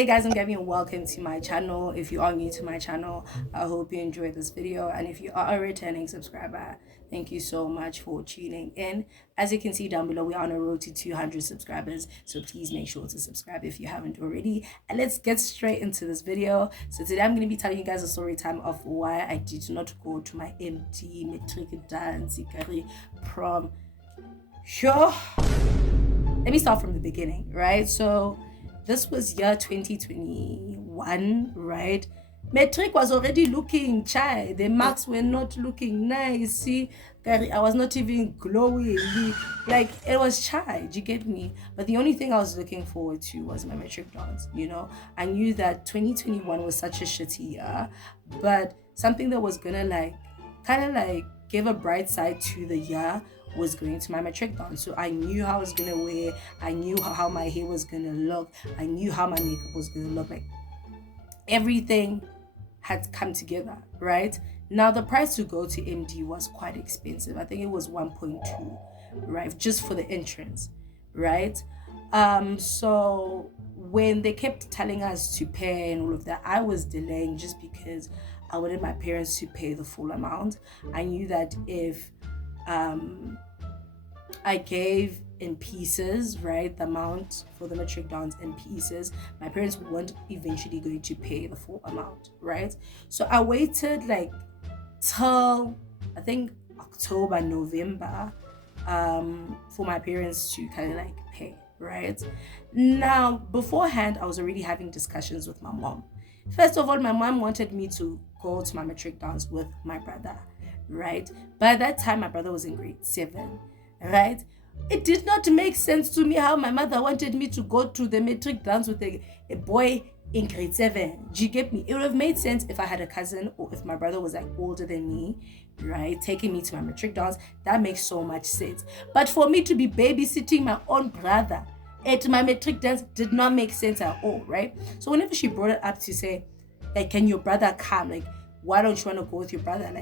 Hey guys, I'm Gabby and welcome to my channel. If you are new to my channel, I hope you enjoyed this video, and if you are a returning subscriber, thank you so much for tuning in. As you can see down below, we are on a road to 200 subscribers, so please make sure to subscribe if you haven't already, and let's get straight into this video. So today I'm going to be telling you guys a story time of why I did not go to my MATRIC dance prom. Sure, let me start from the beginning, right? So this was year 2021, right? MATRIC was already looking shy. The marks were not looking nice. See, I was not even glowing. Like, it was shy. Do you get me? But the only thing I was looking forward to was my MATRIC dance, you know? I knew that 2021 was such a shitty year, but something that was gonna kind of give a bright side to the year was going to my MATRIC dance. So I knew how I was gonna wear, I knew how my hair was gonna look, I knew how my makeup was gonna look. Like, everything had come together, right? Now the price to go to MD was quite expensive. I think it was 1.2, right, just for the entrance, right? So when they kept telling us to pay and all of that, I was delaying just because I wanted my parents to pay the full amount. I knew that if I gave in pieces, right, the amount for the MATRIC dance in pieces, my parents weren't eventually going to pay the full amount, right? So I waited till I think October, November, for my parents to kind of pay, right? Now beforehand, I was already having discussions with my mom. First of all, my mom wanted me to go to my MATRIC dance with my brother, right? By that time, my brother was in grade 7, right? It did not make sense to me how my mother wanted me to go to the MATRIC dance with a boy in grade 7. Do you get me? It would have made sense if I had a cousin or if my brother was older than me, right, taking me to my MATRIC dance. That makes so much sense. But for me to be babysitting my own brother at my MATRIC dance did not make sense at all, right? So whenever she brought it up to say, can your brother come? Why don't you want to go with your brother?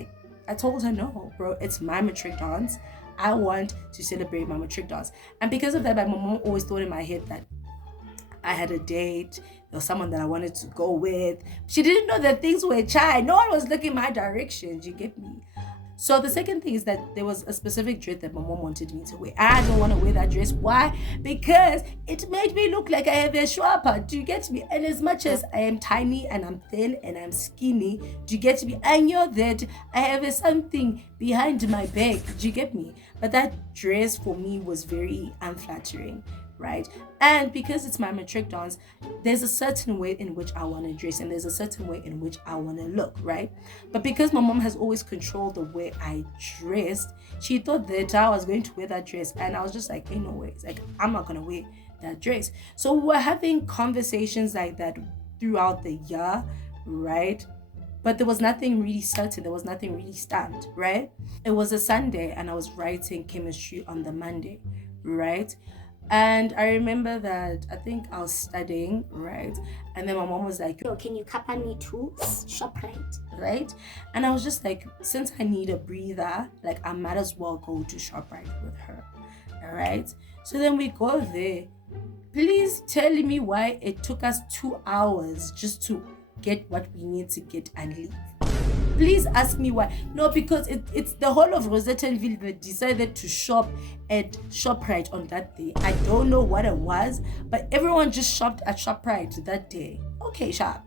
I told her, no, bro, it's my MATRIC dance. I want to celebrate my MATRIC dance. And because of that, my mom always thought in my head that I had a date, there was someone that I wanted to go with. She didn't know that things were shy. No one was looking my direction. Do you get me? So the second thing is that there was a specific dress that my mom wanted me to wear. I don't want to wear that dress. Why? Because it made me look like I have a shopper. Do you get me? And as much as I am tiny and I'm thin and I'm skinny, do you get me? I know that I have something behind my back. Do you get me? But that dress for me was very unflattering, right? And because it's my MATRIC dance, there's a certain way in which I want to dress and there's a certain way in which I want to look, right? But because my mom has always controlled the way I dressed, she thought that I was going to wear that dress, and I was just like, ain't no ways, I'm not gonna wear that dress. So we were having conversations like that throughout the year, right? But there was nothing really certain, there was nothing really stamped, right? It was a Sunday and I was writing chemistry on the Monday, right? And I remember that I think I was studying, right? And then my mom was like, yo, can you kappa me to ShopRite, right? And I was just like, since I need a breather, I might as well go to ShopRite with her, all right? So then we go there. Please tell me why it took us 2 hours just to get what we need to get and leave. Please ask me why. No, because it's the whole of Rosettenville that decided to shop at ShopRite on that day. I don't know what it was, but everyone just shopped at ShopRite that day. Okay, sharp.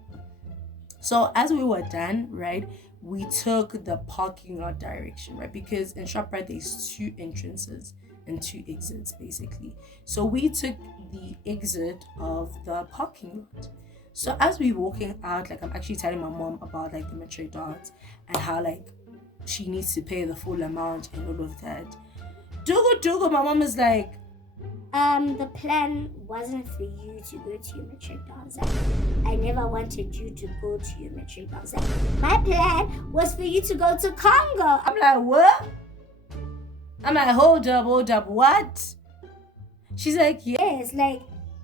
So as we were done, right, we took the parking lot direction, right? Because in ShopRite, there's 2 entrances and 2 exits, basically. So we took the exit of the parking lot. So as we walking out, I'm actually telling my mom about the MATRIC dance and how she needs to pay the full amount and all of that. Dugu, my mom is like, the plan wasn't for you to go to your MATRIC dance. I never wanted you to go to your MATRIC dance. My plan was for you to go to Congo. I'm like, what? I'm like, hold up, what? She's like, yes,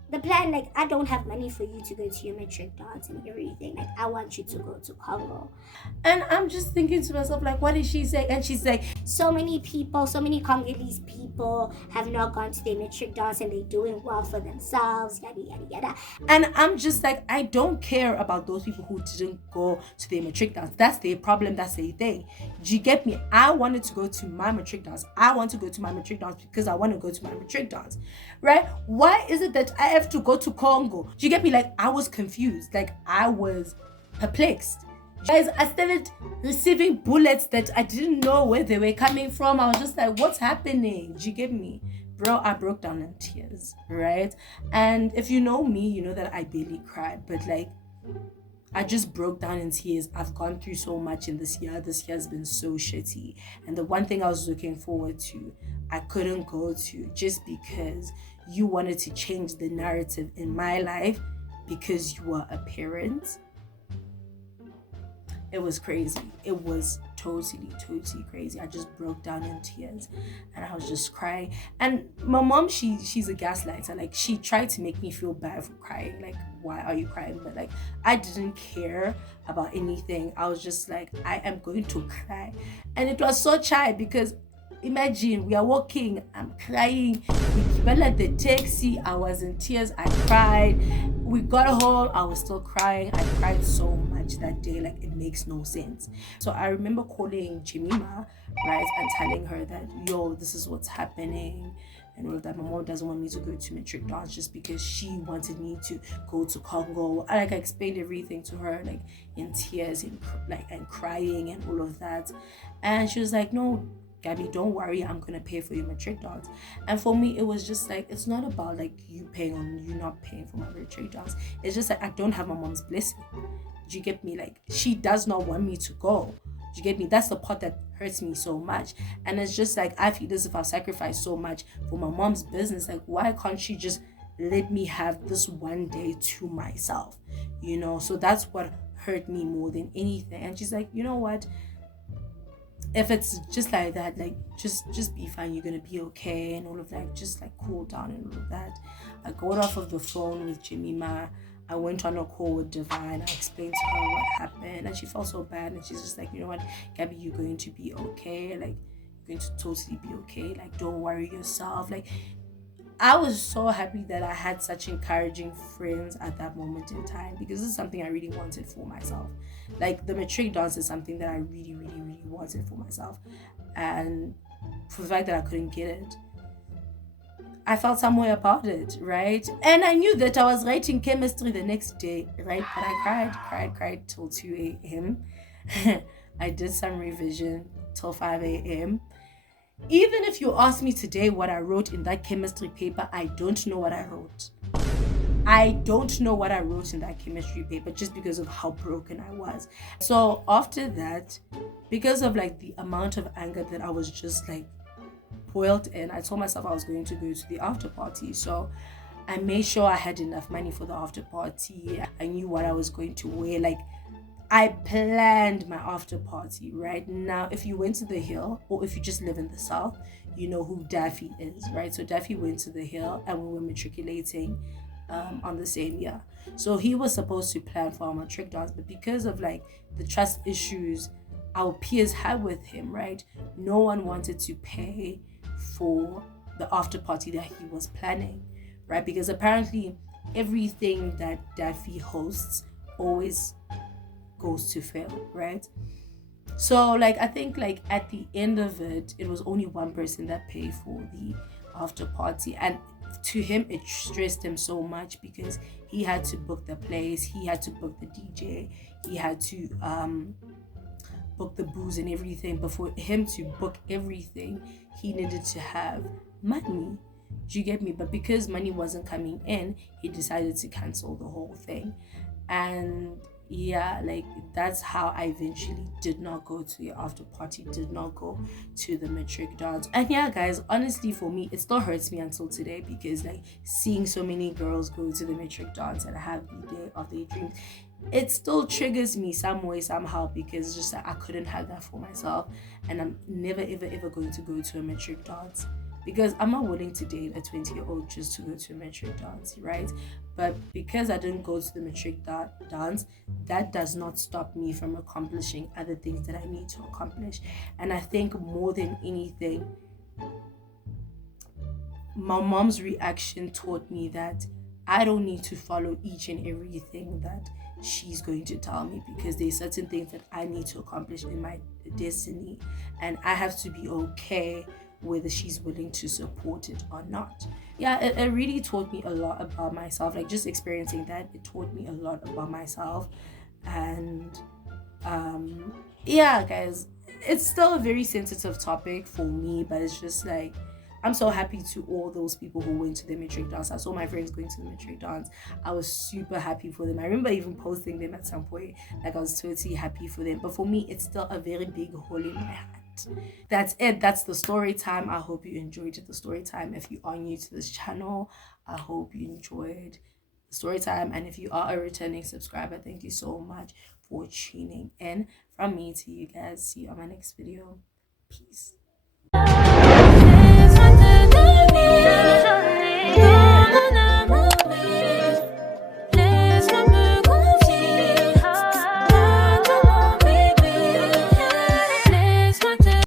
the plan, like, I don't have money for you to go to your matric dance and everything. Like, I want you to go to Congo. And I'm just thinking to myself, like, what did she say? And she's like, so many people, so many Congolese people have not gone to their matric dance and they're doing well for themselves, yada yada yada. And I'm just like, I don't care about those people who didn't go to their matric dance. That's their problem, that's their thing. Do you get me? I wanted to go to my matric dance. I want to go to my matric dance because I want to go to my matric dance, right? Why is it that I have to go to Congo? Do you get me? Like, I was confused. Like, I was perplexed. Guys, I started receiving bullets that I didn't know where they were coming from. I was just like, what's happening? Do you get me? Bro, I broke down in tears, right? And if you know me, you know that I barely cried, but like, I just broke down in tears. I've gone through so much in this year. This year has been so shitty. And the one thing I was looking forward to, I couldn't go to just because you wanted to change the narrative in my life because you were a parent. It was crazy. It was totally crazy. I just broke down in tears and I was just crying. And my mom, she's a gaslighter. Like, she tried to make me feel bad for crying. Like, why are you crying? But like, I didn't care about anything. I was just like, I am going to cry. And it was so shy because imagine we are walking, I'm crying. We went at the taxi, I was in tears, I cried. We got home, I was still crying. I cried so much that day, like, it makes no sense. So I remember calling Jemima, right, and telling her that, yo, this is what's happening and all of that. My mom doesn't want me to go to matric dance just because she wanted me to go to Congo. I explained everything to her, like, in tears and crying and all of that. And she was like, no, Gabby, don't worry, I'm gonna pay for your matric dance. And for me, it was just like, it's not about like you paying or you not paying for my matric dance. It's just like, I don't have my mom's blessing. Do you get me? Like, she does not want me to go. Do you get me? That's the part that hurts me so much. And it's just like, I feel as if I've sacrificed so much for my mom's business. Like, why can't she just let me have this one day to myself? You know? So that's what hurt me more than anything. And she's like, you know what? If it's just like that, like, just be fine, you're gonna be okay and all of that. Just like cool down and all of that. I got off of the phone with Jemima. I went on a call with Divine. I explained to her what happened and she felt so bad, and she's just like, you know what, Gabby, you're going to be okay. Like, you're going to totally be okay. Like, don't worry yourself. Like, I was so happy that I had such encouraging friends at that moment in time, because this is something I really wanted for myself. Like, the matric dance is something that I really wanted for myself. And for the fact that I couldn't get it, I felt some way about it, right? And I knew that I was writing chemistry the next day, right? But I cried till 2 a.m. I did some revision till 5 a.m. Even if you ask me today what I wrote in that chemistry paper, I don't know what I wrote. I don't know what I wrote in that chemistry paper just because of how broken I was. So after that, because of like the amount of anger that I was just like boiled in, I told myself I was going to go to the after party. So I made sure I had enough money for the after party. I knew what I was going to wear. Like, I planned my after party. Right now, if you went to the hill, or if you just live in the south, you know who Daffy is, right? So Daffy went to the hill and we were matriculating on the same year. So he was supposed to plan for our matric dance, but because of like the trust issues our peers had with him, right, no one wanted to pay for the after party that he was planning, right? Because apparently everything that Daffy hosts always goes to fail, right? So like, I think like at the end of it, it was only one person that paid for the after party, and to him it stressed him so much because he had to book the place, he had to book the DJ, he had to book the booze and everything. But for him to book everything, he needed to have money. Do you get me? But because money wasn't coming in, he decided to cancel the whole thing. And yeah, like, that's how I eventually did not go to the after party, did not go to the matric dance. And yeah, guys, honestly, for me, it still hurts me until today, because like, seeing so many girls go to the matric dance and have the day of their dreams, it still triggers me some way, somehow, because just like, I couldn't have that for myself. And I'm never ever going to go to a matric dance because I'm not willing to date a 20-year-old just to go to a matric dance, right? But because I didn't go to the matric dance, that does not stop me from accomplishing other things that I need to accomplish. And I think more than anything, my mom's reaction taught me that I don't need to follow each and everything that she's going to tell me, because there's certain things that I need to accomplish in my destiny, and I have to be okay whether she's willing to support it or not. Yeah, it really taught me a lot about myself. Like, just experiencing that, it taught me a lot about myself. And yeah, guys, it's still a very sensitive topic for me, but it's just like, I'm so happy to all those people who went to the matric dance. I saw my friends going to the matric dance. I was super happy for them. I remember even posting them at some point. Like, I was totally happy for them. But for me, it's still a very big hole in my heart. That's it. That's the story time. I hope you enjoyed the story time. If you are new to this channel, I hope you enjoyed the story time. And if you are a returning subscriber, thank you so much for tuning in. From me to you guys. See you on my next video. Peace.